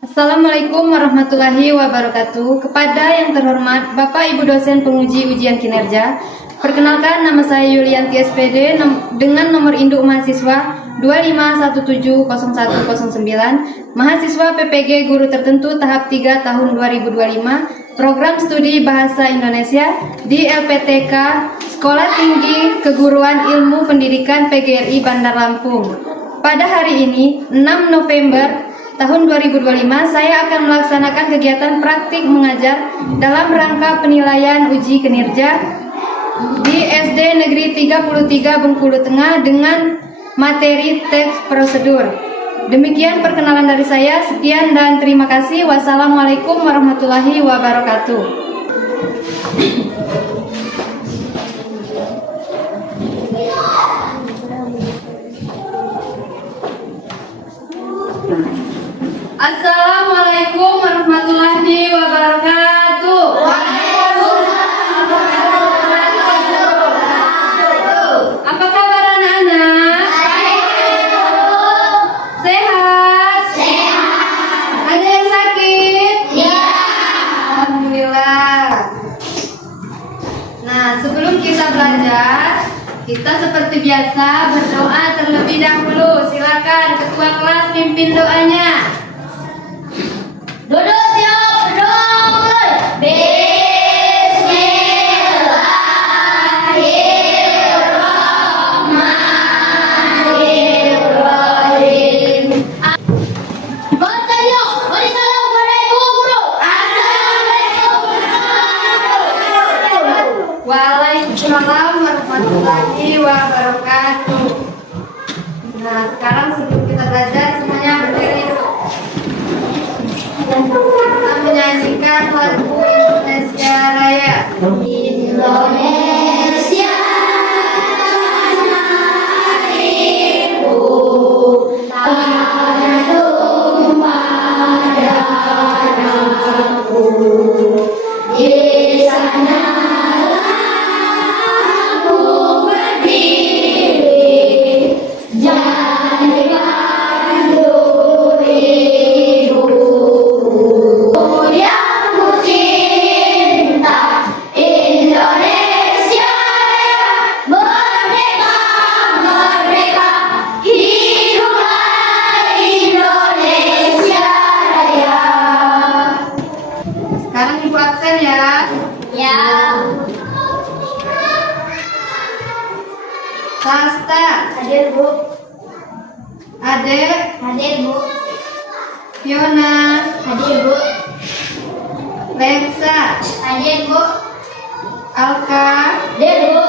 Assalamualaikum warahmatullahi wabarakatuh. Kepada yang terhormat Bapak Ibu dosen penguji ujian kinerja, perkenalkan nama saya Yulianti SPD dengan nomor induk mahasiswa 25170109, mahasiswa PPG Guru Tertentu tahap 3 tahun 2025, program studi Bahasa Indonesia di LPTK Sekolah Tinggi Keguruan Ilmu Pendidikan PGRI Bandar Lampung. Pada hari ini, 6 November tahun 2025, saya akan melaksanakan kegiatan praktik mengajar dalam rangka penilaian uji kinerja di SD Negeri 33 Bengkulu Tengah dengan materi teks prosedur. Demikian perkenalan dari saya. Sekian dan terima kasih. Wassalamualaikum warahmatullahi wabarakatuh. Assalamualaikum warahmatullahi wabarakatuh. Apa kabar anak-anak? Sehat? Ada yang sakit? Ya. Alhamdulillah. Nah, sebelum kita belajar, kita seperti biasa berdoa terlebih dahulu. Silakan ketua kelas pimpin doanya. Duduk siap berdoa. Bismillahirrahmanirrahim. Baca yuk. Assalamualaikum guru. Assalamualaikum. Waalaikumsalam warahmatullahi wabarakatuh. Nah, sekarang sebelum kita belajar semuanya berdiri. Kita menyanyikan lagu Indonesia Raya. Indonesia tanahku, tanah tumpah darahku. Di sanalah aku berdiri, jadi pandu hidupku. Yang ku cinta Indonesia Raya, merdeka, merdeka, hiduplah Indonesia Raya. Sekarang ibu absen ya. Ya. Sasta. Hadir bu. Adek. Hadir bu. Fiona. Hadir bu. Lensa. Hadir bu. Alka. Hadir bu.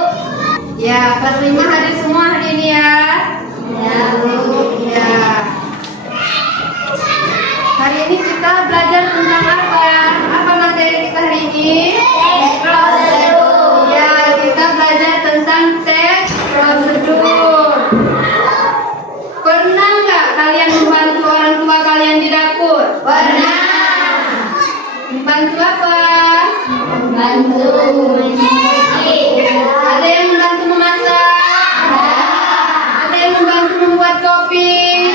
Ya, kelas 5 hadir semua hari ini ya. Ya bu. Ya. Hari ini kita belajar tentang apa? Apa materi kita hari ini? Teks prosedur. Ya, kita belajar tentang teks prosedur. Pernah nggak kalian membantu orang tua kalian di dapur? Pernah. Membantu apa? Membantu mencuci. Ada yang membantu memasak? Ada yang membantu membuat kopi?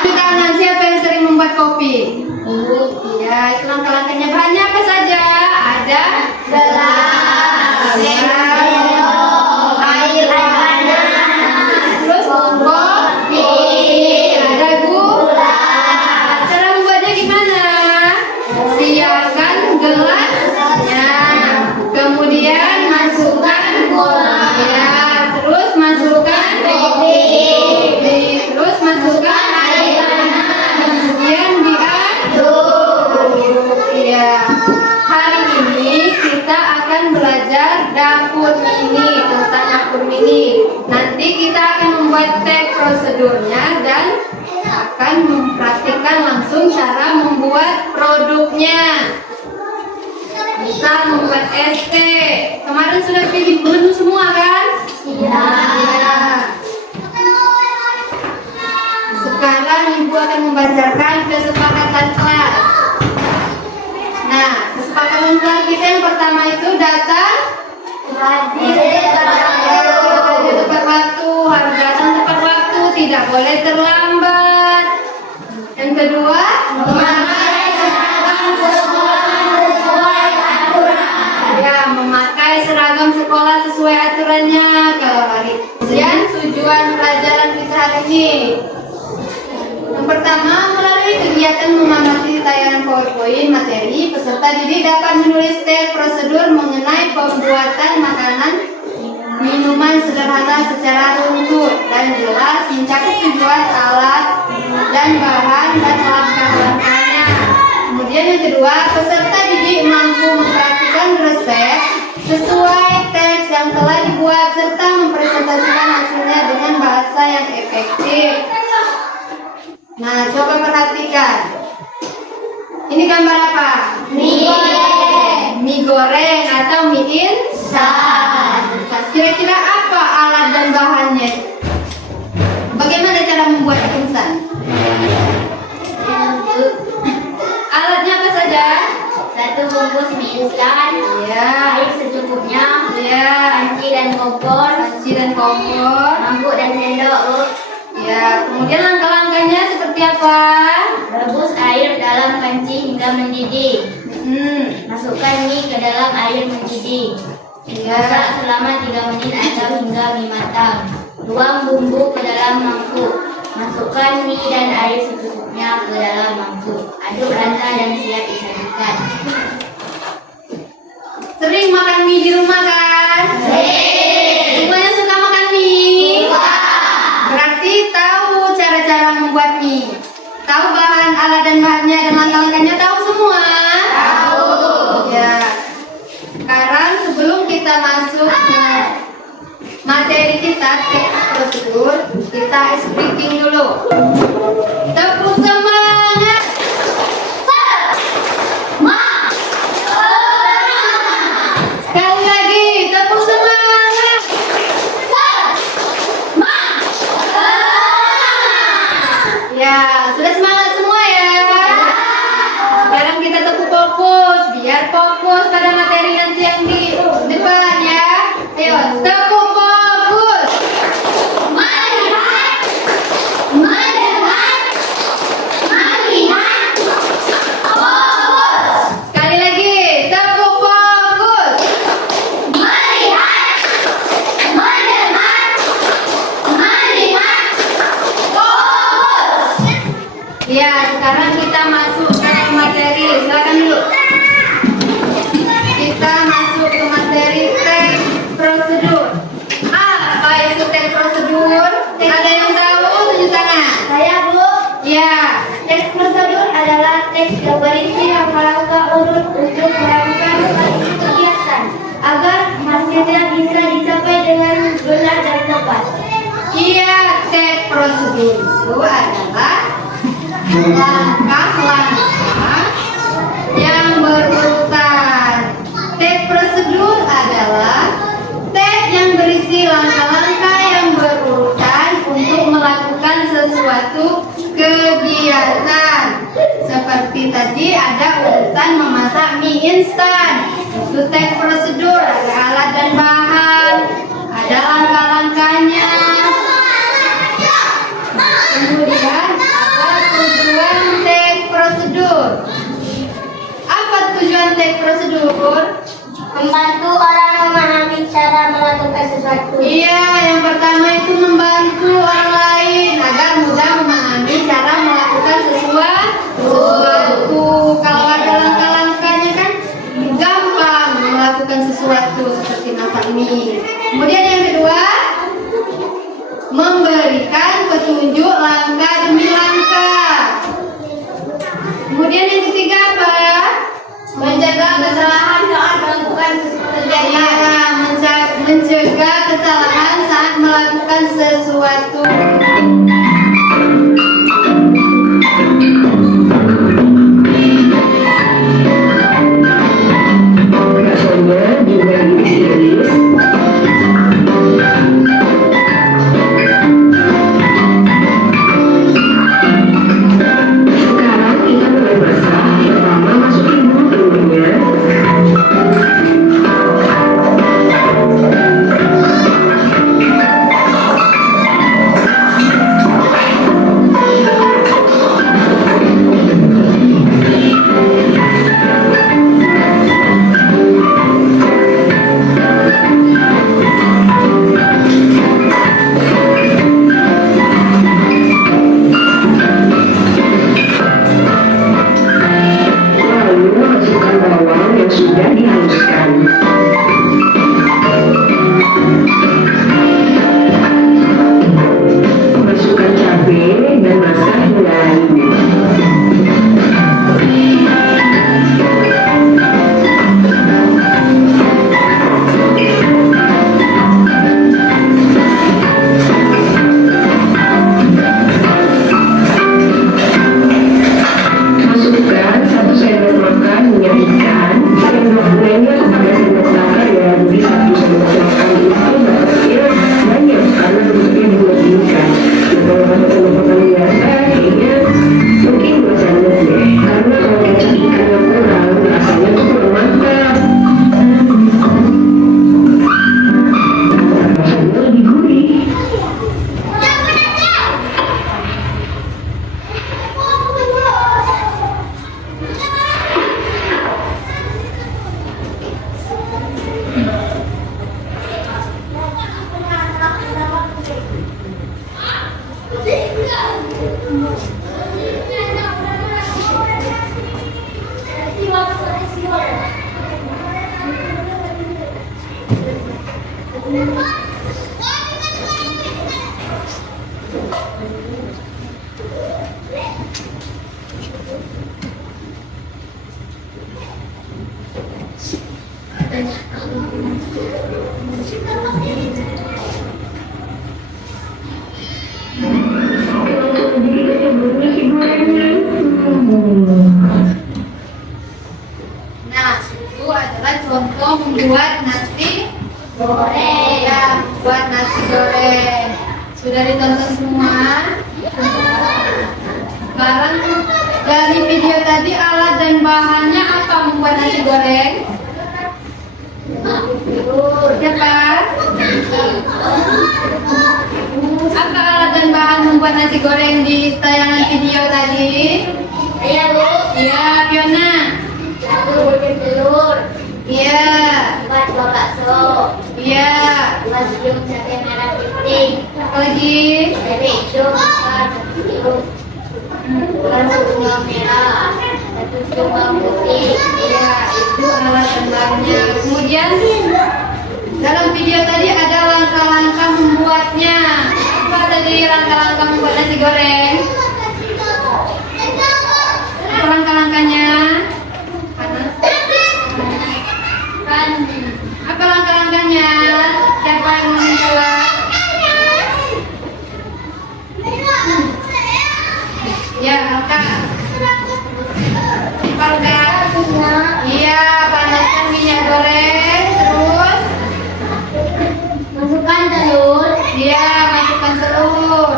Di kanan siapa yang sering membuat kopi? Ya, itu langkah-langkahnya. Bahannya apa saja? Ada gelas, sendok, air panas, terus kopi, ada gula. Cara membuatnya gimana? Siapkan gelasnya, kemudian masukkan gulanya, terus masukkan kopi, terus masukkan air panas, kemudian diaduk. Ya, hari ini kita akan belajar dapur mini, tentang dapur mini. Nanti kita akan membuat teks prosedurnya dan akan mempraktikkan langsung cara membuat produknya. Misal membuat es teh. Kemarin sudah pilih menu semua kan? Iya. Sekarang ibu akan membacakan kesepakatan kelas. Nah, kesepakatan kelas kita yang pertama itu datang hadir tepat waktu, harus datang tepat waktu, tidak boleh terlambat. Yang kedua, pertama, melalui kegiatan mengamati tayangan PowerPoint materi, peserta didik dapat menulis teks prosedur mengenai pembuatan makanan minuman sederhana secara runtut dan jelas, mencakup tujuan alat dan bahan dan langkah-langkahnya. Kemudian yang kedua, peserta didik mampu memperhatikan resep sesuai teks yang telah dibuat serta mempresentasikan hasilnya dengan bahasa yang efektif. Nah, coba perhatikan. Ini gambar apa? Mie goreng atau mie instan. Kira-kira apa alat dan bahannya? Bagaimana cara membuat mie instan? Alatnya apa saja? 1 bungkus mie instan, Ya, air secukupnya, ya, panci dan kompor, mangkuk dan sendok. ya. Kemudian langkah-langkahnya seperti apa? Rebus air dalam panci hingga mendidih. Masukkan mie ke dalam air mendidih. Masak selama 3 menit atau hingga mie matang. Tuang bumbu ke dalam mangkuk. Masukkan mie dan air secukupnya ke dalam mangkuk. Aduk rata dan siap disajikan. Sering makan mie di rumah kan? Semuanya suka makan mie? Berarti tahu cara-cara membuat mie. Tahu bahan, alat dan bahannya dan langkah-langkahnya, tahu semua? Tahu. Ya. Sekarang sebelum kita masuk ke materi kita, teks prosedur, kita ice breaking dulu. Tepuk semangat. Sekali lagi, tepuk semangat. Ya, sudah semangat semua ya. Sekarang kita tepuk fokus, biar fokus pada materi nanti yang di depan ya. Ayo, tepuk fokus. Melihat, mendengar, melihat, fokus. Sekali lagi, tepuk fokus. Melihat, mendengar, melihat, fokus. Ya, sekarang kita masuk ke materi. Silakan dulu. Kita masuk ke materi teks prosedur. Apa itu teks prosedur? Ada yang tahu? Tunjuk tangan. Saya Bu. Ya. Teks prosedur adalah teks yang berisi rangka-rangka urut untuk melakukan suatu kegiatan agar hasilnya bisa dicapai dengan benar dan tepat. Iya, teks prosedur itu adalah langkah-langkah yang berurutan. Teks prosedur adalah teks yang berisi langkah-langkah yang berurutan untuk melakukan sesuatu kegiatan. Seperti tadi ada urutan memasak mie instan. Itu teks prosedur, ada alat dan bahan, ada langkah-langkahnya. Kemudian ada tujuan teks prosedur. Apa tujuan teks prosedur? Membantu orang memahami cara melakukan sesuatu. Iya, yang pertama itu membantu orang lain agar mudah memahami cara melakukan sesuatu. Kalau ada langkah-langkahnya kan gampang melakukan sesuatu seperti masak mie. Kemudian yang kedua, memberikan petunjuk langkah demi langkah. Kemudian yang ketiga apa? Menjaga kesalahan saat melakukan kegiatan. Iya, mencegah kesalahan saat melakukan sesuatu. membuat nasi goreng di tayangan video tadi? Iya, Bu. Iya, Fiona. Satu bikin telur. Iya. Buat buah bakso. Iya. Buat hidung sate merah putih. Apa lagi? Dari hidung buat hidung. Satu bunga merah. Satu bunga putih. Iya, itu alat tembaknya. Kemudian dalam video tadi ada langkah-langkah membuatnya. Apa tadi langkah-langkah membuat nasi goreng? Apa langkah-langkahnya? Kan Apa langkah-langkahnya? Siapa yang mau menjawab? Ya, langkah. Langkah. Iya, panaskan minyak goreng. Terus, masukkan telur. iya, masukkan telur.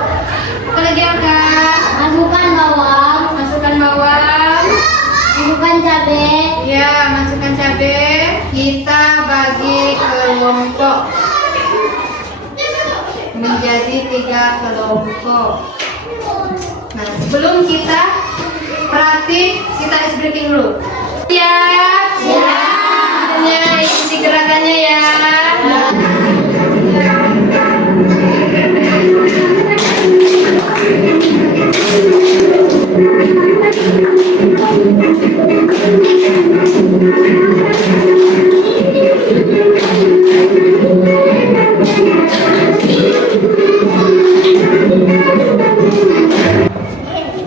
Apa lagi langkah? Masukkan bawang. Masukkan bawang. Masukkan cabai. Iya, masukkan cabai. Kita bagi kelompok menjadi 3 kelompok. Nah, sebelum kita praktik, kita ice breaking dulu. Siap? Siap. Isi gerakannya ya.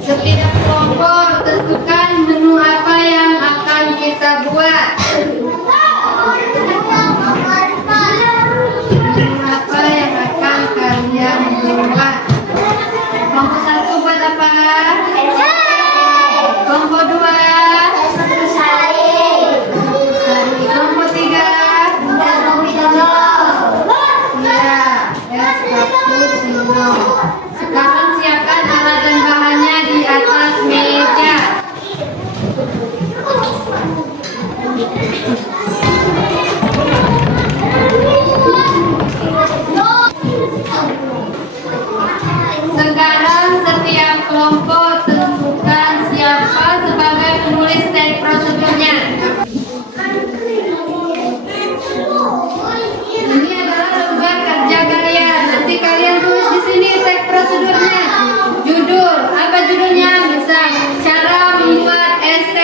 Setiap kelompok tentukan menu apa yang akan kita buat. Menu apa yang akan kalian buat? Kelompok 1 buat apa? Kelompok 2? Kelompok 3? Ya, es cappuccino. Sekarang siapkan alat dan bahannya di atas meja. Sekarang setiap kelompok tentukan siapa sebagai penulis teks prosedurnya. Ini adalah lembar kerja kalian. Nanti kalian tulis di sini teks prosedurnya. Judul, apa judulnya? Misal, cara membuat ST.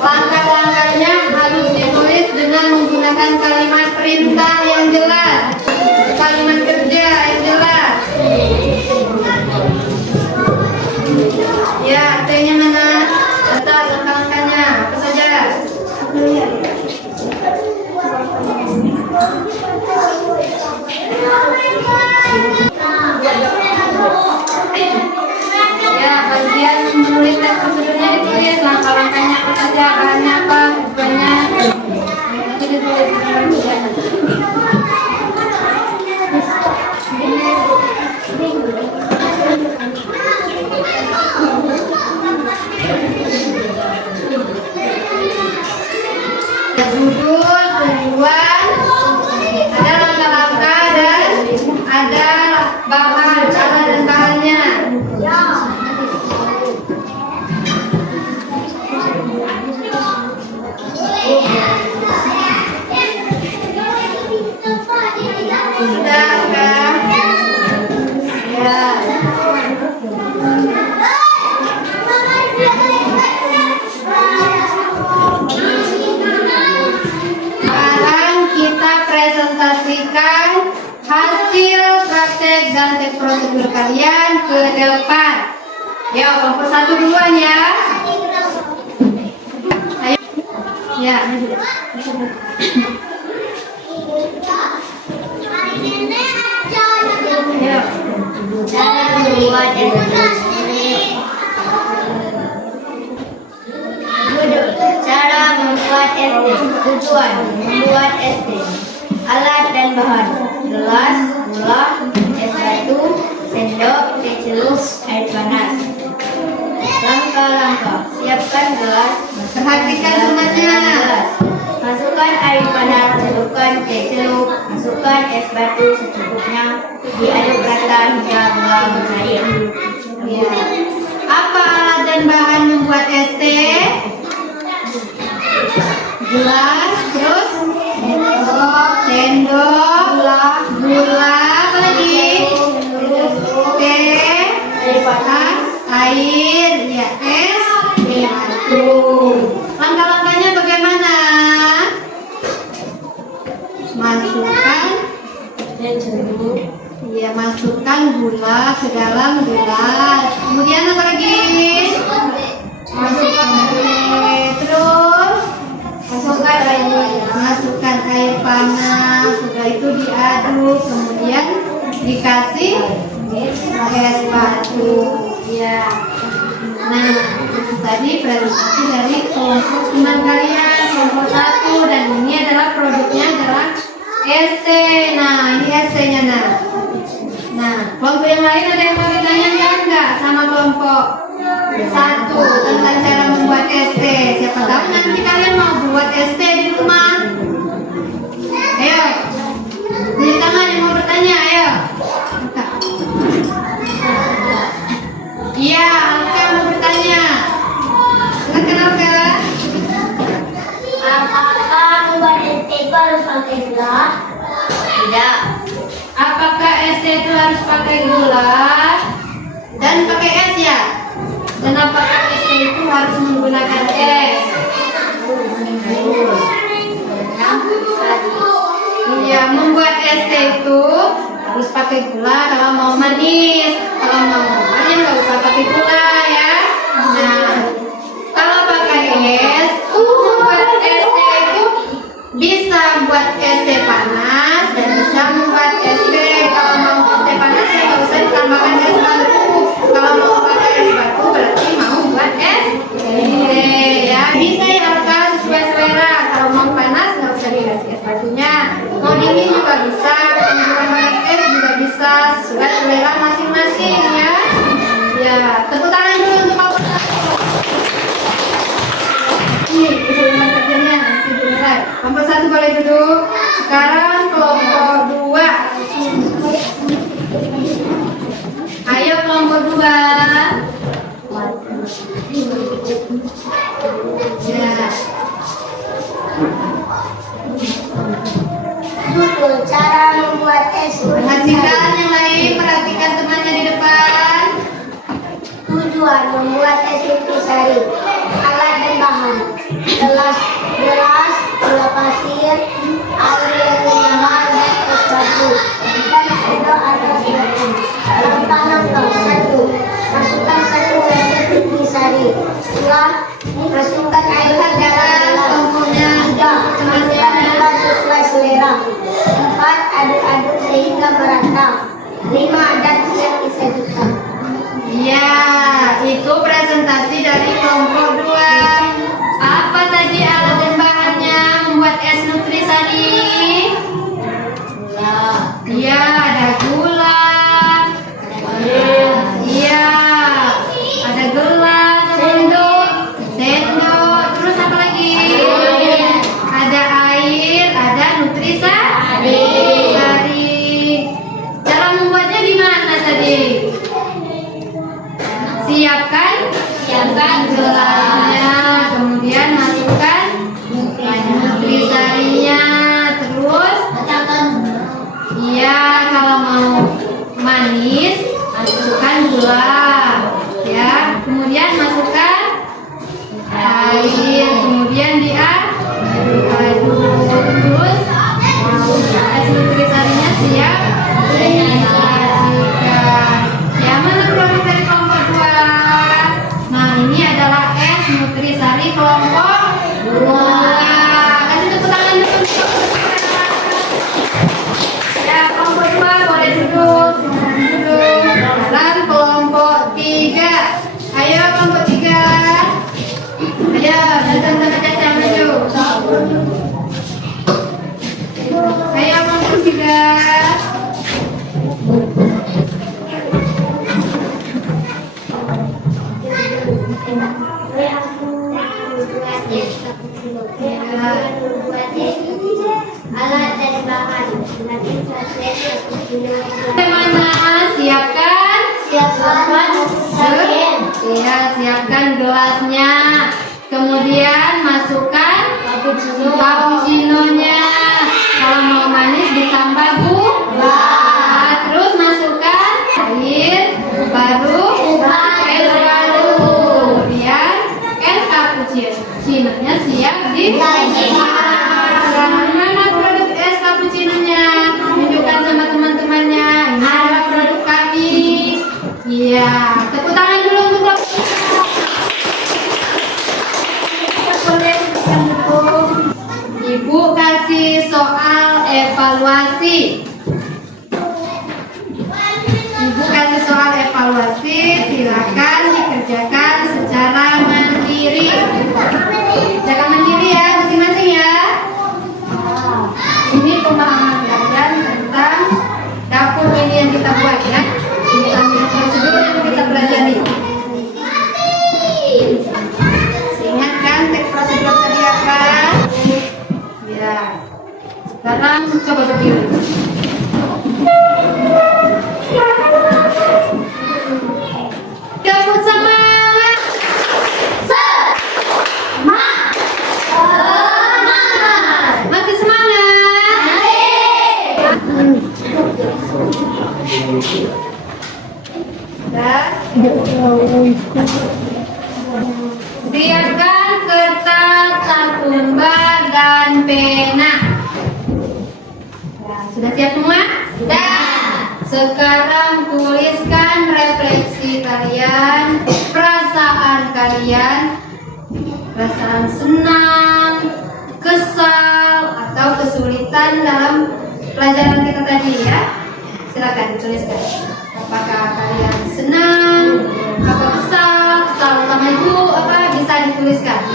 Langkah-langkahnya harus ditulis dengan menggunakan kalimat perintah yang jelas, kalimat kerja yang jelas. Ya, T-nya mana? Catat langkah-langkahnya. Apa saja? Ya, bagian menulis teks prosedurnya ditulis langkah-langkahnya apa saja, bahannya apa, tujuannya. Nanti ditulis di dalam kerjanya. Judul, tujuan, ada langkah-langkah dan ada bahan, alat dan bahannya. Sudah kan? Ya. Sekarang kita presentasikan hasil praktek dan teks prosedur kalian ke depan. Ya, kelompok 1 duluan ya. Ayo. Ya. Ayo. Cara membuat SD. Cara membuat SD. Tujuan membuat SD. Alat dan bahan: gelas, gula, es batu, sendok, teh celup, air panas. Langkah-langkah. Siapkan gelas. Perhatikan semuanya. Masukkan air panas, celupkan teh celup, masukkan es batu secukupnya, diaduk rata hingga gula mencair. Ya. Apa alat dan bahan membuat es teh? Gelas, terus sendok, gula, apa lagi? Teh, air, ya es, batu. Langkah-langkahnya bagaimana? Masukkan, ya masukkan gula ke dalam gelas. Kemudian apa lagi? Masukkan teh, terus masukkan air panas. Setelah itu diaduk, kemudian dikasih es batu. Ya. Nah, itu tadi presentasi dari kelompok teman kalian, kelompok 1, dan ini adalah produknya adalah ST. Nah, ini ST-nya. Nah, kelompok yang lain ada yang mau ditanyakan nggak sama kelompok 1 tentang cara membuat ST? Siapa tahu nanti kalian mau buat ST di rumah. Ayo, di tangan yang mau bertanya, ayo. Iya, Alka mau bertanya. Silakan Alka. Apakah membuat ST itu harus pakai gula? Tidak. Apakah ST itu harus pakai gula dan pakai es ya? Dan apakah ST itu harus menggunakan es? Iya, membuat ST itu harus pakai gula kalau mau manis. Kalau mau manis nggak usah pakai gula ya. Nah, kalau pakai es, membuat ST itu bisa buat ST panas dan bisa membuat ST. Kalau mau ST panas ya nggak usah ditambahkan es batu. Kalau mau pakai es batu berarti mau buat es ya. Bisa ya Alka, sesuai selera. Kalau mau panas nggak usah dikasih es batunya. Mau dingin juga bisa, menggunakan es juga bisa, sesuai selera masing-masing ya. Ya, tepuk tangan dulu untuk kelompok 1. Ini keseluruhan kerjanya nanti selesai. Kelompok 1 boleh duduk. Sekarang kelompok 2. Ayo kelompok 2. Ya. Tutur cara membuat es Perhatikan yang lain, perhatikan temannya di depan. Tujuan membuat es nutrisari. Alat dan bahan: gelas, gula pasir, air yang dingin, dan es batu. Dan sendok atau batu. Langkah-langkah: 1. Masukkan 1 resep nutrisari. 2. Masukkan air ke dalam gelas. 3. Masukkan gula sesuai selera. 4. Aduk-aduk sehingga merata. 5. Dan siap disajikan. Ya, itu presentasi dari kelompok 2. Apa tadi alat dan bahannya membuat es nutrisari? Ya, ada gula. Iya, ada gelas, sendok, terus apa lagi? Ada air, ada nutrisari. Cara membuatnya gimana tadi? Siapkan gelasnya, kemudian masukkan nutrisarinya, terus iya, kalau mau manis masukkan gula ya, kemudian masukkan air, kemudian diaduk, terus es nutrisarinya siap disajikan. Ya, mana produk dari kelompok 2? Nah, ini adalah es nutrisari kelompok 2. Kasih tepuk tangan dulu. Ya, kelompok 2 boleh duduk. Sekarang kelompok Buat es cappuccino. Buat es alat dan bahan. Nanti proses cappuccino. Bagaimana? Siapkan? Siapkan sajen. Ya, siapkan gelasnya. Kemudian masukkan cappuccino-nya. Kalau mau manis ditambah gula. Terus masukkan air, baru es batu. Kemudian es cappuccino-nya siap disajikan. Mana produk es cappuccino-nya? Tunjukkan sama teman-temannya. Ini adalah produk kami. Iya, tepuk tangan dulu untuk Ibu kasih soal evaluasi. Ibu kasih soal evaluasi, silakan dikerjakan secara mandiri. Secara mandiri ya, masing-masing ya. Ini pemahaman kalian tentang dapur ini yang kita buat ya. Tentang prosedur yang kita pelajari. Ingat kan teks prosedur tadi apa? Ya. Sekarang coba berdiri. Kamu semangat. Masih semangat. Siapkan kertas, sabun bar, dan pena. Ya, sudah siap semua? Sudah. Sekarang tuliskan refleksi kalian, perasaan kalian, perasaan senang, kesal, atau kesulitan dalam pelajaran kita tadi ya. Silakan dituliskan. Apakah kalian senang, apa kesal sama ibu, apa bisa dituliskan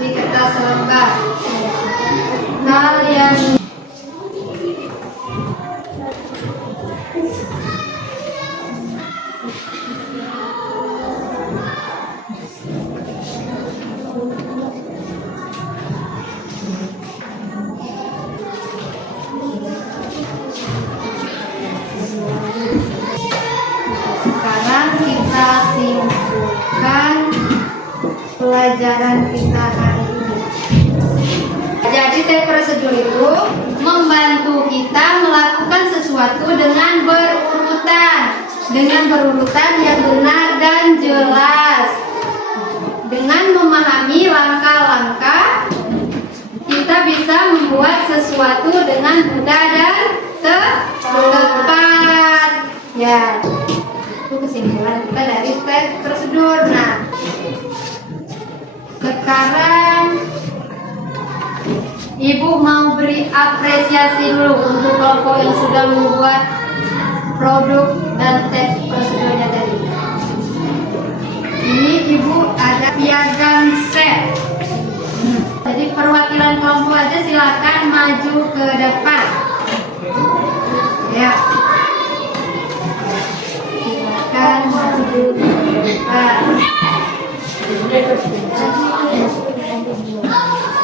di kertas selembar. Kalian sekarang kita simpulkan pelajaran kita hari ini. Jadi teks prosedur itu membantu kita melakukan sesuatu dengan berurutan yang benar dan jelas. Dengan memahami langkah-langkah, kita bisa membuat sesuatu dengan mudah dan tepat. Ya, itu kesimpulan kita dari teks prosedur. Nah, sekarang Ibu mau beri apresiasi dulu untuk kelompok yang sudah membuat produk dan teks prosedurnya tadi. Ini Ibu ada piagam set. Jadi perwakilan kelompok aja silakan maju ke depan. Ya. Silakan maju ke depan.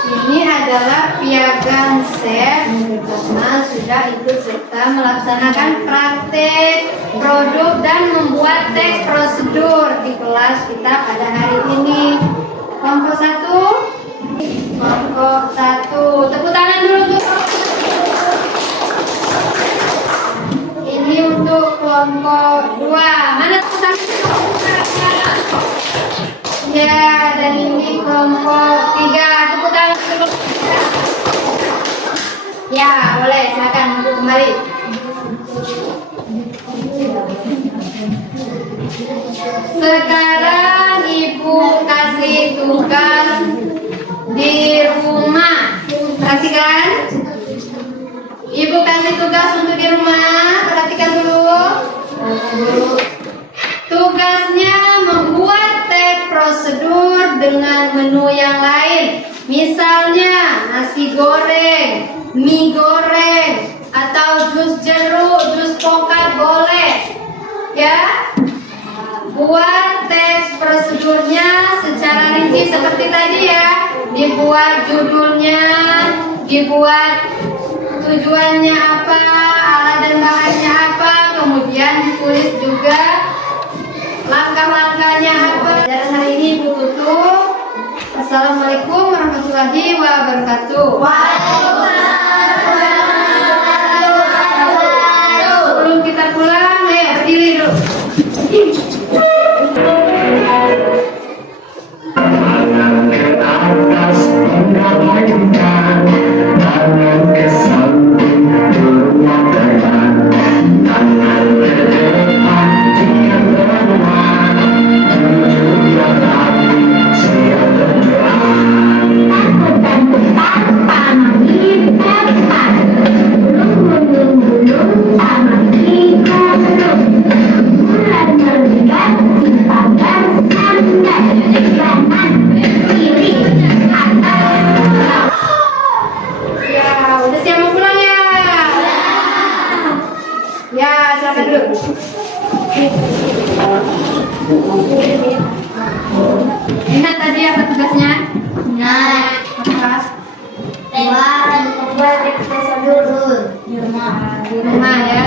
Ini adalah piagam set karena sudah ikut serta melaksanakan praktek produk dan membuat teks prosedur di kelas kita pada hari ini. Kelompok 1, kelompok 1, tepuk tangan dulu untuk ini untuk kelompok 2. Mana tepuk tangan? Ya, dan ini kelompok 3. Tepuk tangan dulu. Ya, boleh, silakan duduk kembali. Sekarang Ibu kasih tugas di rumah. Perhatikan. Ibu kasih tugas untuk di rumah. Perhatikan dulu. Tugasnya membuat teks prosedur dengan menu yang lain. Misalnya nasi goreng, mie goreng, atau jus jeruk, jus pokat boleh. Ya, buat teks prosedurnya secara rinci seperti tadi ya. Dibuat judulnya, dibuat tujuannya apa, alat dan bahannya apa, kemudian ditulis juga langkah-langkahnya apa. Dan hari ini Ibu tutup. Assalamualaikum warahmatullahi wabarakatuh. Sebelum kita pulang, berdiri dulu. Ya, silakan dulu. Ingat tadi apa tugasnya? Apa? Di rumah ya.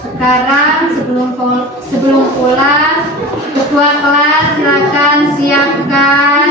Sekarang sebelum pulang, ketua kelas silakan siapkan